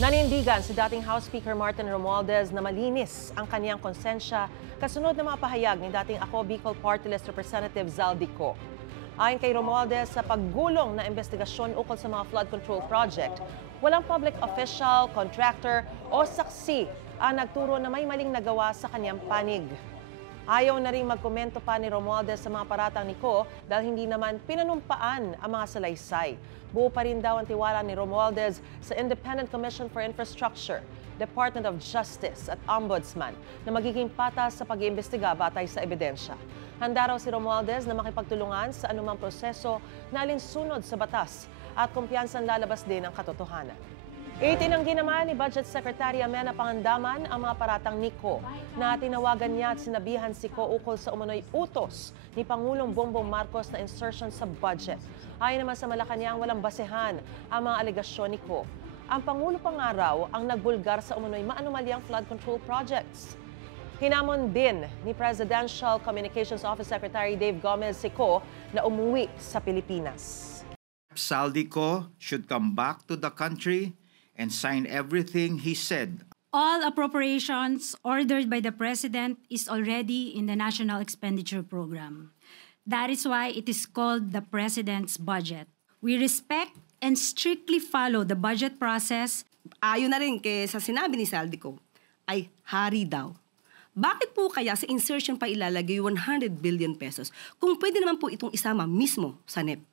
Nanindigan si dating House Speaker Martin Romualdez na malinis ang kaniyang konsensya kasunod ng mga pahayag ni dating Ako Bicol Party List Representative Zaldico. Ayon kay Romualdez, sa paggulong na investigasyon ukol sa mga flood control project, walang public official, contractor o saksi ang nagturo na may maling nagawa sa kaniyang panig. Ayaw na rin magkomento pa ni Romualdez sa mga paratang ni Ko dahil hindi naman pinanumpaan ang mga salaysay. Buo pa rin daw ang tiwala ni Romualdez sa Independent Commission for Infrastructure, Department of Justice at Ombudsman na magiging patas sa pag-iimbestiga batay sa ebidensya. Handa raw si Romualdez na makipagtulungan sa anumang proseso na alinsunod sa batas at kumpiyansang lalabas din ang katotohanan. Itinanggi naman ni Budget Secretary Amenah Pangandaman ang mga paratang ni Ko na tinawagan niya at sinabihan si Ko ukol sa umunoy utos ni Pangulong Bongbong Marcos na insertion sa budget. Ayon naman sa Malacanang, walang basehan ang mga alegasyon ni Ko. Ang Pangulo pa nga raw ang nagbulgar sa umunoy maanumalyang flood control projects. Hinamon din ni Presidential Communications Office Secretary Dave Gomez si Ko na umuwi sa Pilipinas. Zaldico should come back to the country and sign everything he said. All appropriations ordered by the President is already in the National Expenditure Program. That is why it is called the President's Budget. We respect and strictly follow the budget process. Ayon na rin sa sinabi ni Zaldico, ay hari daw. Bakit po kaya sa insertion pa ilalagay 100 billion pesos kung pwede naman po itong isama mismo sa NEP?